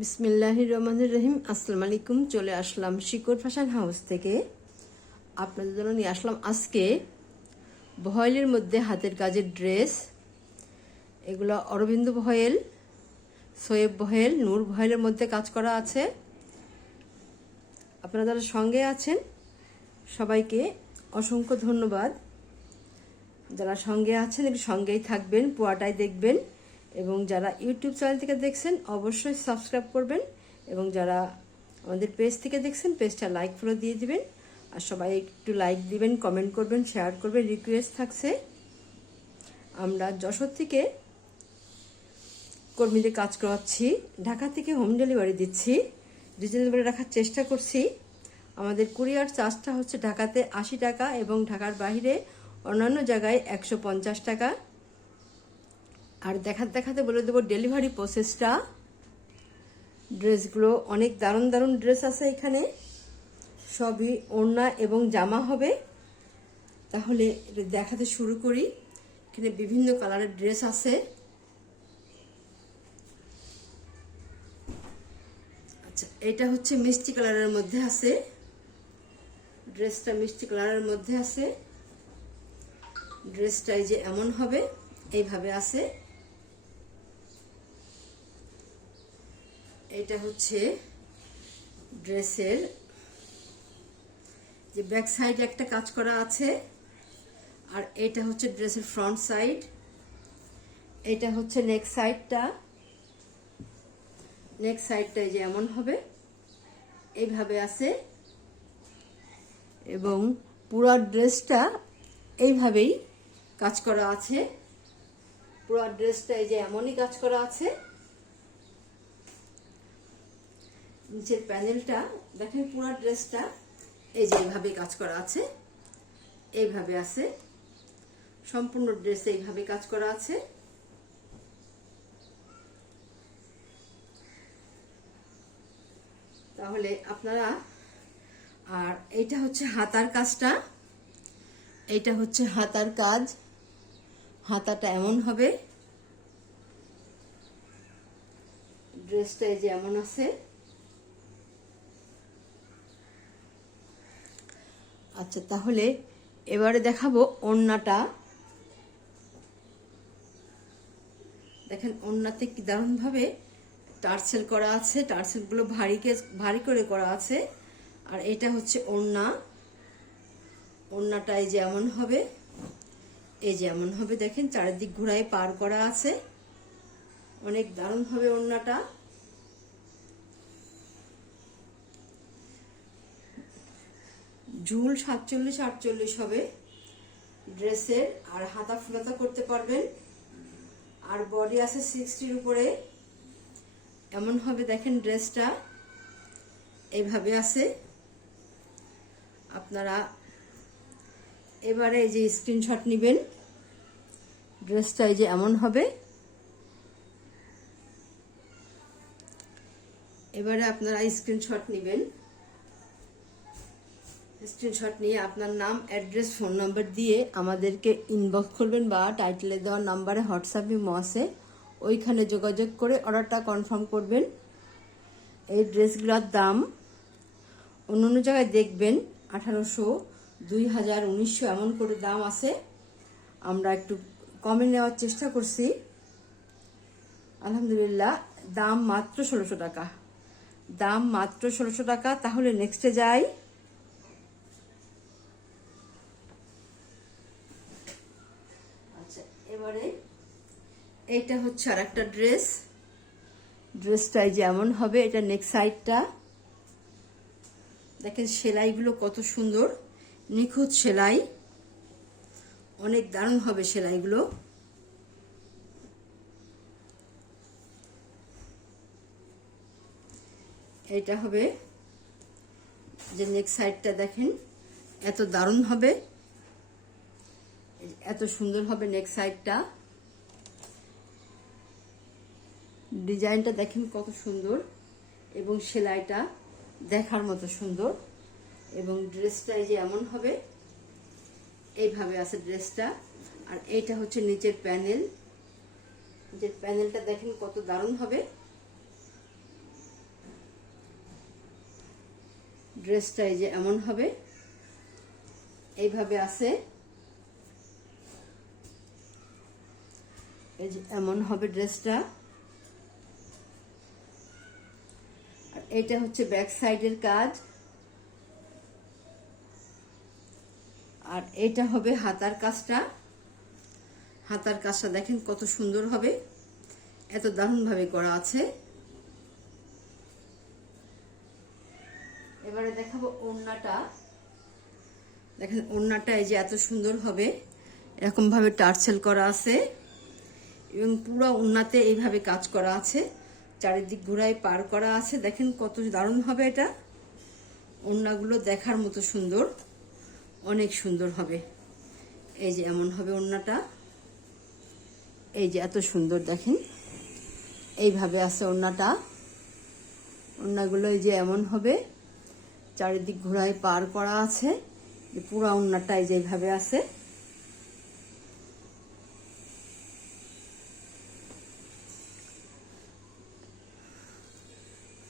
বিসমিল্লাহির রহমানির রহিম। আসসালামু আলাইকুম। চলে আসলাম শিকর ফ্যাশন হাউস থেকে। আপনাদের জন্য নিয়ে আসলাম আজকে ভয়েলের মধ্যে হাতের কাজের ড্রেস। এগুলো অরবিন্দ ভয়েল, সোয়েব ভয়েল, নূর ভয়েলের মধ্যে কাজ করা আছে। আপনারা যারা সঙ্গে আছেন সবাইকে অসংখ্য ধন্যবাদ। যারা সঙ্গে আছেন একটু সঙ্গেই থাকবেন, পুরাটাই দেখবেন। এবং যারা ইউটিউব চ্যানেল থেকে দেখছেন অবশ্যই সাবস্ক্রাইব করবেন, এবং যারা আমাদের পেজ থেকে দেখছেন পেজটা লাইক ফলো দিয়ে দিবেন। আর সবাই একটু লাইক দিবেন, কমেন্ট করবেন, শেয়ার করবেন। রিকোয়েস্ট থাকছে, আমরা যশোর থেকে কর্মীদের কাজ করাচ্ছি, ঢাকা থেকে হোম ডেলিভারি দিচ্ছি, রিজনেবল রাখার চেষ্টা করছি। আমাদের কুরিয়ার চার্জটা হচ্ছে ঢাকাতে 80 টাকা এবং ঢাকার বাইরে অন্যান্য জায়গায় 150 টাকা। আর দেখাতে বলে দেবো ডেলিভারি প্রসেসটা। ড্রেসগুলো অনেক দারুণ দারুণ ড্রেস আছে এখানে, সবই ওড়না এবং জামা হবে। তাহলে দেখাতে শুরু করি। এখানে বিভিন্ন কালারের ড্রেস আছে। আচ্ছা, এটা হচ্ছে মিষ্টি কালারের মধ্যে আছে, ড্রেসটা মিষ্টি কালারের মধ্যে আছে। ড্রেসটা এই যে এমন হবে, এইভাবে আছে। এটা হচ্ছে ড্রেসের যে ব্যাক সাইডে একটা কাজ করা আছে, আর এটা হচ্ছে ড্রেসের ফ্রন্ট সাইড। এটা হচ্ছে নেক সাইডটা। নেক সাইডটা এই যে এমন হবে, এইভাবে আছে। এবং পুরো ড্রেসটা এইভাবেই কাজ করা আছে। পুরো ড্রেসটা এই যে এমনই কাজ করা আছে। নিচের প্যানেলটা দেখেন, পুরো ড্রেসটা এই যে এইভাবে কাজ করা আছে, এইভাবে আছে। সম্পূর্ণ ড্রেসে এইভাবে কাজ করা আছে। তাহলে আপনারা, আর এইটা হচ্ছে হাতার কাজটা। এইটা হচ্ছে হাতার কাজ। হাতাটা এমন হবে, ড্রেসটা এই যে এমন আছে। আচ্ছা, তাহলে এবারে দেখাবো ওড়নাটা। দেখেন ওড়নাতে কি দারুণ ভাবে টার্সেল করা আছে। টার্সেল গুলো ভারী করে করা আছে। আর এটা হচ্ছে ওড়না। ওড়নাটা এই যে এমন হবে, এই যে এমন হবে। দেখেন চারিদিক ঘুরায় পার করা আছে। অনেক দারুণ হবে ওড়নাটা। ঝুল 47-48 হবে ড্রেসের। আর হাতা ফুলাতা করতে পারবেন। আর বডি আছে 60-র উপরে। এমন হবে দেখেন ড্রেসটা এইভাবে আছে। আপনারা এবারে এই যে স্ক্রিনশট নেবেন। ড্রেসটা এই যে এমন হবে। এবারে আপনারা স্ক্রিনশট নেবেন। স্ক্রিনশট নিয়ে আপনার নাম, অ্যাড্রেস, ফোন নাম্বার দিয়ে আমাদেরকে ইনবক্স করবেন, বা টাইটেলে দেওয়া নাম্বারে হোয়াটসঅ্যাপ ইমো আছে, ওইখানে যোগাযোগ করে অর্ডারটা কনফার্ম করবেন। এই ড্রেসগুলোর দাম অন্য জায়গায় দেখবেন 1800, 2000, 1900 এমন করে দাম আছে। আমরা একটু কমে নেওয়ার চেষ্টা করছি। আলহামদুলিল্লাহ, দাম মাত্র 1600 টাকা। দাম মাত্র 1600 টাকা। তাহলে নেক্সটে যাই। আচ্ছা, এবারে এইটা হচ্ছে আর একটা ড্রেস। ড্রেসটা যেমন হবে, এটা নেক সাইডটা দেখেন, সেলাইগুলো কত সুন্দর, নিখুঁত সেলাই। অনেক দারুণ হবে সেলাইগুলো। এটা হবে যে নেক সাইডটা দেখেন, এত দারুণ হবে, এত সুন্দর হবে নেক সাইডটা। ডিজাইনটা দেখেন কত সুন্দর, এবং সেলাইটা দেখার মতো সুন্দর। এবং ড্রেসটা এই যে এমন হবে, এইভাবে আছে ড্রেসটা। আর এইটা হচ্ছে নিচের প্যানেল। নিচের প্যানেলটা দেখেন কত দারুণ হবে। ড্রেসটা এই যে এমন হবে, এইভাবে আছে, এই যে এমন হবে ড্রেসটা। আর এইটা হচ্ছে ব্যাক সাইডের কাজ, আর এটা হবে হাতার কাজটা। হাতার কাজটা দেখেন কত সুন্দর হবে, এত দারুণভাবে করা আছে। এবারে দেখাবো ওড়নাটা। দেখেন ওড়নাটা এই যে এত সুন্দর হবে, এরকম ভাবে টার্সেল করা আছে এবং পুরো ওড়নাতে এইভাবে কাজ করা আছে, চারিদিক ঘোড়ায় পার করা আছে। দেখেন কত দারুণ হবে এটা, ওড়নাগুলো দেখার মতো সুন্দর, অনেক সুন্দর হবে। এই যে এমন হবে ওড়নাটা, এই যে এত সুন্দর দেখেন, এইভাবে আছে ওড়নাটা। ওড়নাগুলো এই যে এমন হবে, চারিদিক ঘোড়ায় পার করা আছে, পুরো ওড়নাটা এই যে এইভাবে আছে।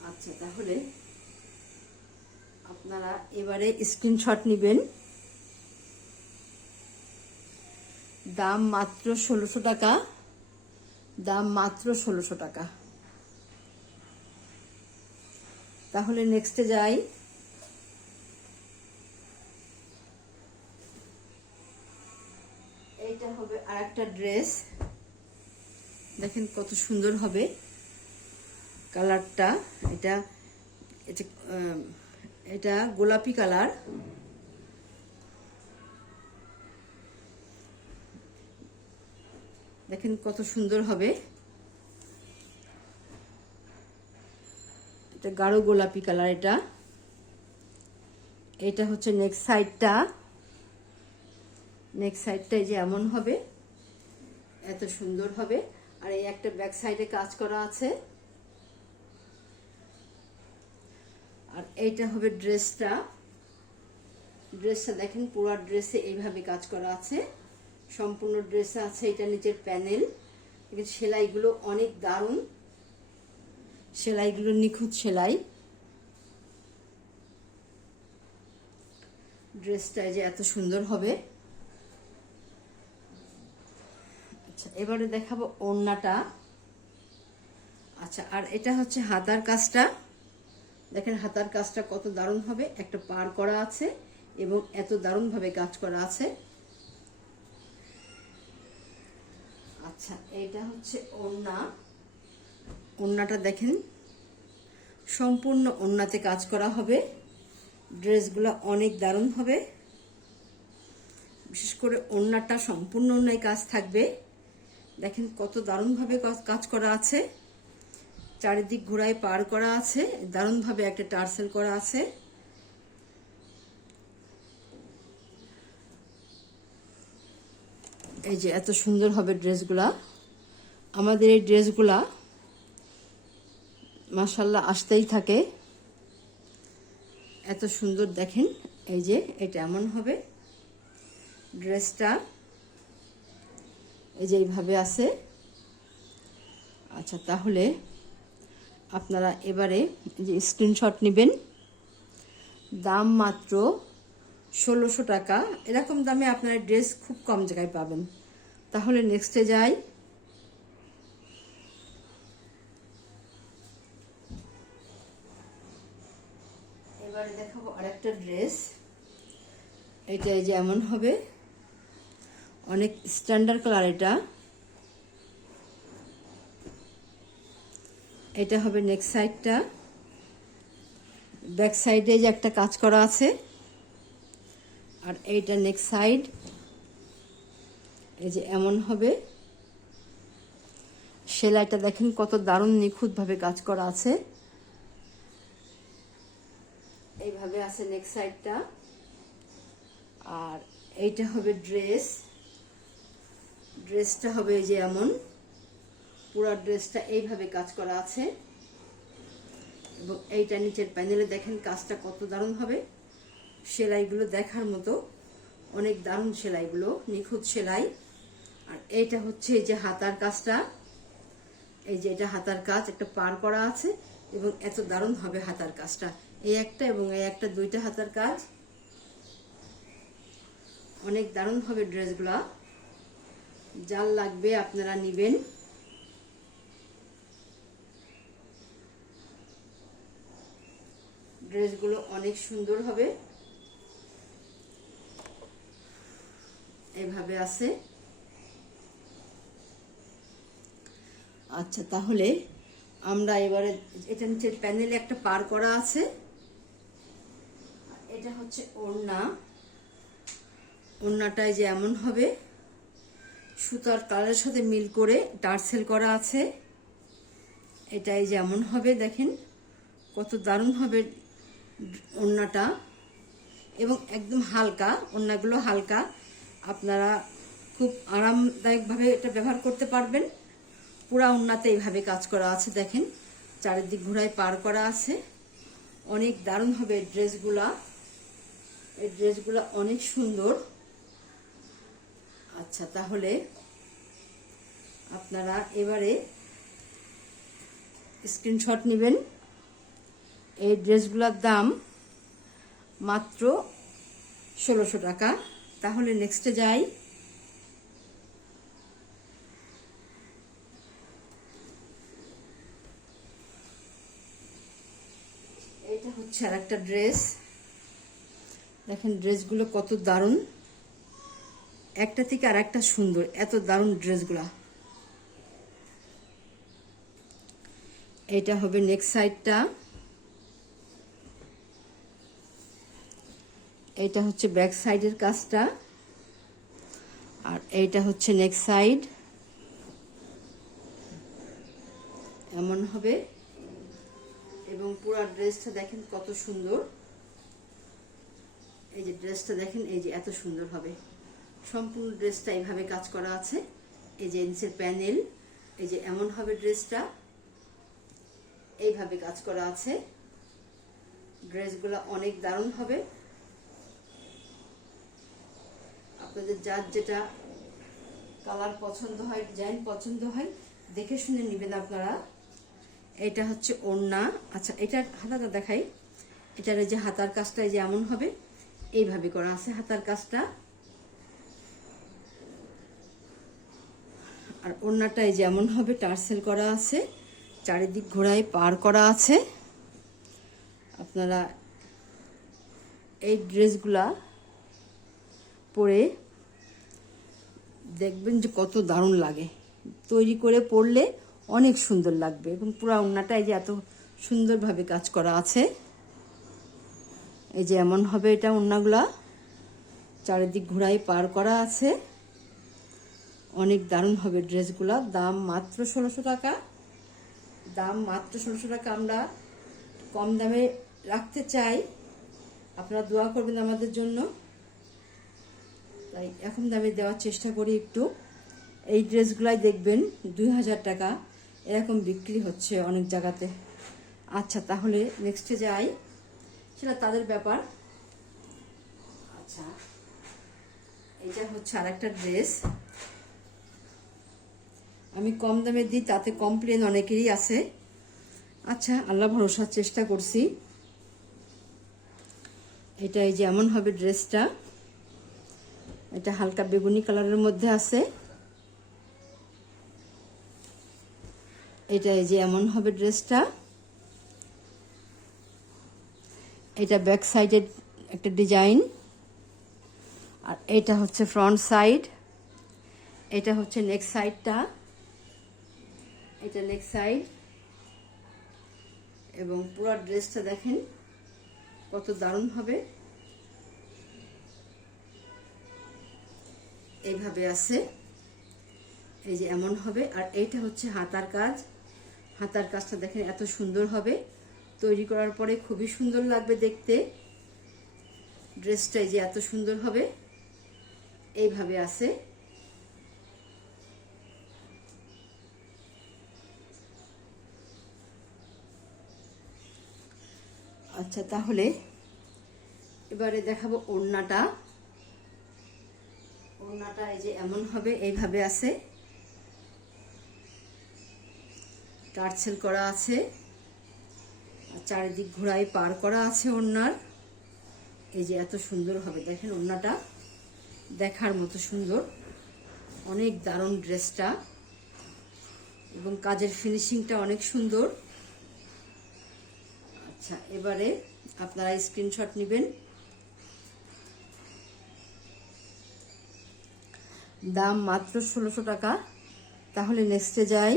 আচ্ছা, তাহলে আপনারা এবারে স্ক্রিনশট নেবেন। দাম মাত্র 1600 টাকা, দাম মাত্র 1600 টাকা। তাহলে নেক্সটে যাই। এইটা হবে আরেকটা ড্রেস, দেখেন কত সুন্দর হবে কালারটা। এটা এটা গোলাপি কালার, দেখেন কত সুন্দর হবে, এটা গাঢ় গোলাপি কালার। এটা হচ্ছে নেক্সট সাইডটা, নেক্সট সাইডটা এই যে এমন হবে, এত সুন্দর হবে। আর এই একটা ব্যাক সাইডে কাজ করা আছে। আর এইটা হবে ড্রেসটা, ড্রেসটা দেখেন পুরো ড্রেসে এইভাবে কাজ করা আছে, সম্পূর্ণ ড্রেসে আছে এটা নিচের প্যানেল। সেলাইগুলো অনেক দারুণ, সেলাইগুলো নিখুঁত সেলাই। ড্রেসটা যে এত সুন্দর হবে। আচ্ছা, এবারে দেখাবো ওড়নাটা। আচ্ছা, আর এটা হচ্ছে হাতার কাজটা, দেখেন হাতার কাজটা কত দারুণ হবে, একটা পার করা আছে এবং এত দারুণ ভাবে কাজ করা আছে। আচ্ছা, এইটা হচ্ছে ওড়না। ওড়নাটা দেখেন সম্পূর্ণ ওড়নাতে কাজ করা হবে, ড্রেসগুলো অনেক দারুণ হবে। বিশেষ করে ওড়নাটা সম্পূর্ণ ওড়নায় কাজ থাকবে, দেখেন কত দারুণভাবে কাজ করা আছে, চারিদিক ঘোড়ায় পার করা আছে, দারুণভাবে একটা টার্সেল করা আছে। এই যে এত সুন্দর হবে ড্রেসগুলা। আমাদের এই ড্রেসগুলা মাশাআল্লাহ আসতেই থাকে, এত সুন্দর দেখেন। এই যে এটা এমন হবে ড্রেসটা, এই যে এইভাবে আছে। আচ্ছা, তাহলে আপনারা এবারে যে স্ক্রিনশট নেবেন। দাম মাত্র 1600 টাকা, এরকম দামে আপনারা ড্রেস খুব কম জায়গায় পাবেন। তাহলে নেক্সটে যাই। এবারে দেখাবো আরেকটা ড্রেস। এটা এই যে এমন হবে, অনেক স্ট্যান্ডার্ড কালার। এটা হবে নেক্সট সাইডটা, ব্যাক সাইডে যে একটা কাজ করা আছে। আর এইটা নেক্সট সাইড, এই যে এমন হবে। সেলাইটা দেখেন কত দারুণ নিখুঁতভাবে কাজ করা আছে, এইভাবে আছে নেক্সট সাইডটা। আর এইটা হবে ড্রেস, ড্রেসটা হবে এই যে এমন, পুরো ড্রেসটা এইভাবে কাজ করা আছে এবং এইটা নিচের প্যানেলে দেখেন কাজটা কত দারুণ হবে, সেলাইগুলো দেখার মতো, অনেক দারুণ সেলাইগুলো, নিখুঁত সেলাই। আর এইটা হচ্ছে এই যে হাতার কাজটা, এই যে এটা হাতার কাজ, একটা পার করা আছে এবং এত দারুণ হবে হাতার কাজটা। এই একটা এবং এই একটা, দুইটা হাতার কাজ। অনেক দারুণ হবে ড্রেসগুলা, যার লাগবে আপনারা নেবেন। ড্রেসগুলো অনেক সুন্দর হবে, এভাবে আছে। আচ্ছা, তাহলে আমরা এবারে এটা নিচে প্যানেলে একটা পার করা আছে, এটা হচ্ছে ওড়না। ওড়নাটায় যে এমন হবে, সুতার কালারের সাথে মিল করে টার্সেল করা আছে। এটাই যেমন হবে, দেখেন কত দারুণ হবে ওড়নাটা, এবং একদম হালকা। ওড়নাগুলো হালকা, আপনারা খুব আরামদায়কভাবে এটা ব্যবহার করতে পারবেন। পুরা ওড়নাতে এইভাবে কাজ করা আছে, দেখেন চারিদিক ঘোড়ায় পার করা আছে। অনেক দারুণ হবে ড্রেসগুলা, এই ড্রেসগুলা অনেক সুন্দর। আচ্ছা, তাহলে আপনারা এবারে স্ক্রিনশট নেবেন। এই ড্রেসগুলোর দাম মাত্র 1600 টাকা। তাহলে নেক্সটে যাই। এটা হচ্ছে আর একটা ড্রেস, দেখেন ড্রেসগুলো কত দারুণ, একটা থেকে আর একটা সুন্দর, এত দারুণ ড্রেসগুলা। এটা হবে নেক সাইডটা, এটা হচ্ছে ব্যাক সাইডের কাজটা, আর এইটা হচ্ছে নেক সাইড। এমন হবে, এবং পুরো ড্রেসটা দেখেন কত সুন্দর। এই যে ড্রেসটা দেখেন, এই যে এত সুন্দর হবে। সম্পূর্ণ ড্রেসটা এইভাবে কাজ করা আছে। এই যে নিচের প্যানেল, এই যে এমন হবে ড্রেসটা, এইভাবে কাজ করা আছে। ড্রেসগুলো অনেক দারুণ হবে। আপনাদের যার যেটা কালার পছন্দ হয়, ডিজাইন পছন্দ হয়, দেখে শুনে নেবেন আপনারা। এটা হচ্ছে ওড়না। আচ্ছা, এটার হাতাটা দেখাই। এটার এই যে হাতার কাজটা এই যে এমন হবে, এইভাবে করা আছে হাতার কাজটা। আর ওড়নাটা এই যে এমন হবে, টার্সেল করা আছে, চারিদিক ঘোড়ায় পার করা আছে। আপনারা এই ড্রেসগুলা পরে দেখবেন যে কত দারুণ লাগে। তৈরি করে পরলে অনেক সুন্দর লাগবে, এবং পুরো ওড়নাটা এই যে এত সুন্দরভাবে কাজ করা আছে। এই যে এমন হবে এটা ওড়নাগুলা, চারিদিক ঘোড়ায় পার করা আছে। অনেক দারুণ হবে ড্রেসগুলা। দাম মাত্র 1600 টাকা। দাম মাত্র 1600 টাকা। আমরা কম দামে রাখতে চাই, আপনারা দোয়া করবেন আমাদের জন্য, তাই এখন দামে দেওয়ার চেষ্টা করি একটু। এই ড্রেসগুলাই দেখবেন 2000 টাকা এরকম বিক্রি হচ্ছে অনেক জায়গাতে। আচ্ছা, তাহলে নেক্সটে যাই, সেটা তাদের ব্যাপার। আচ্ছা, এটা হচ্ছে আর একটা ড্রেস। আমি কম দামে দিই, তাতে কমপ্লেন অনেকেরই আছে। আচ্ছা, আল্লাহ ভরসার চেষ্টা করছি। এটা এই যে এমন হবে ড্রেসটা, এটা হালকা বেগুনি কালারের মধ্যে আছে। এটা এই যে এমন হবে ড্রেসটা। এটা ব্যাক সাইডের একটা ডিজাইন, আর এটা হচ্ছে ফ্রন্ট সাইড। এটা হচ্ছে নেক সাইডটা, এটা নেক সাইড। এবং পুরো ড্রেসটা দেখেন কত দারুণ হবে, এইভাবে আছে। এই যে এমন হবে। আর এইটা হচ্ছে হাতার কাজ। হাতার কাজটা দেখেন এত সুন্দর হবে, তৈরি করার পরে খুবই সুন্দর লাগবে দেখতে। ড্রেসটা এই যে এত সুন্দর হবে, এইভাবে আছে। আচ্ছা, তাহলে এবারে দেখাবো ওড়নাটা। ওড়নাটা এই যে এমন হবে, এইভাবে আছে, টার্সেল করা আছে। আর চারিদিক ঘোড়ায় পার করা আছে ওড়নার। এই যে এত সুন্দর হবে, দেখেন ওড়নাটা দেখার মতো সুন্দর, অনেক দারুণ ড্রেসটা, এবং কাজের ফিনিশিংটা অনেক সুন্দর। আচ্ছা, এবারে আপনারা স্ক্রিনশট নেবেন। দাম মাত্র 1600 টাকা। তাহলে নেক্সটে যাই।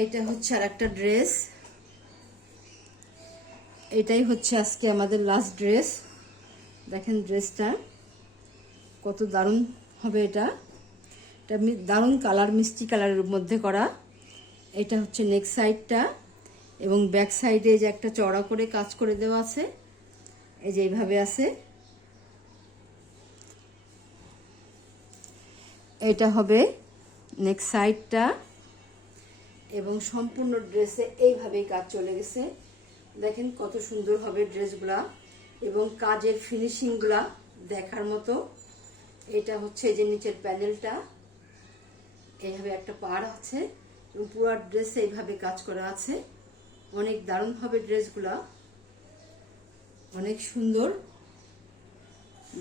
এইটা হচ্ছে আর একটা ড্রেস। এটাই হচ্ছে আজকে আমাদের লাস্ট ড্রেস। দেখেন ড্রেসটা কত দারুণ হবে। এটা দারুণ কালার, মিষ্টি কালারের মধ্যে করা। এটা হচ্ছে নেক সাইডটা, এবং ব্যাক সাইডে যে একটা চড়া করে কাজ করে দেওয়া আছে, এই যে এইভাবে আছে। এটা হবে নেক সাইডটা, এবং সম্পূর্ণ ড্রেসে এইভাবেই কাজ চলে গেছে। দেখেন কত সুন্দর হবে ড্রেসগুলা, এবং কাজের ফিনিশিংগুলা দেখার মতো। এটা হচ্ছে এই যে নিচের প্যানেলটা, এইভাবে একটা পাড় আছে, এবং পুরো ড্রেসে এইভাবে কাজ করা আছে। অনেক দারুণ হবে ড্রেসগুলা, অনেক সুন্দর।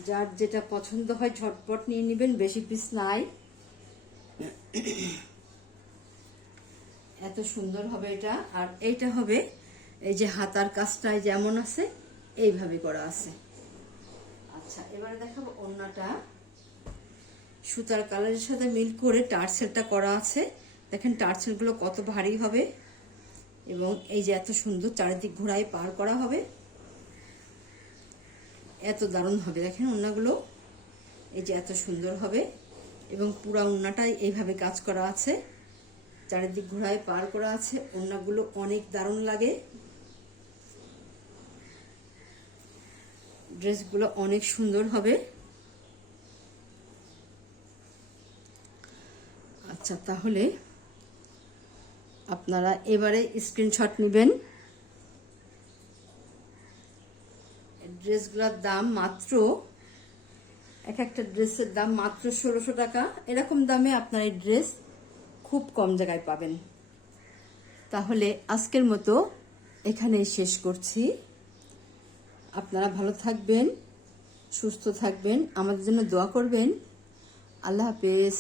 যার যেটা পছন্দ হয় ঝটপট নিয়ে নেবেন, বেশি পিস নাই। এত সুন্দর হবে এটা। আর এইটা হবে এই যে হাতার কাজটায় যেমন আছে এইভাবে করা আছে। আচ্ছা, এবারে দেখাবো ওড়নাটা। সুতার কালারের সাথে মিল করে টার্সেলটা করা আছে। দেখেন টার্সেলগুলো কত ভারী হবে, এবং এই যে এত সুন্দর চারিদিক ঘোড়ায় পার করা হবে, এত দারুণ হবে। দেখেন ওড়নাগুলো এই যে এত সুন্দর হবে, এবং পুরা ওড়নাটাই এইভাবে কাজ করা আছে, চারিদিক ঘোড়ায় পার করা আছে। ওড়নাগুলো অনেক দারুণ লাগে, ড্রেসগুলো অনেক সুন্দর হবে। আচ্ছা, তাহলে আপনারা এবারে স্ক্রিনশট নেবেন। ড্রেসগুলোর দাম মাত্র, এক একটা ড্রেসের দাম মাত্র 1600 টাকা। এরকম দামে আপনারা এই ড্রেস খুব কম জায়গায় পাবেন। তাহলে আজকের মতো এখানেই শেষ করছি। আপনারা ভালো থাকবেন, সুস্থ থাকবেন, আমাদের জন্য দোয়া করবেন। আল্লাহ হাফেজ।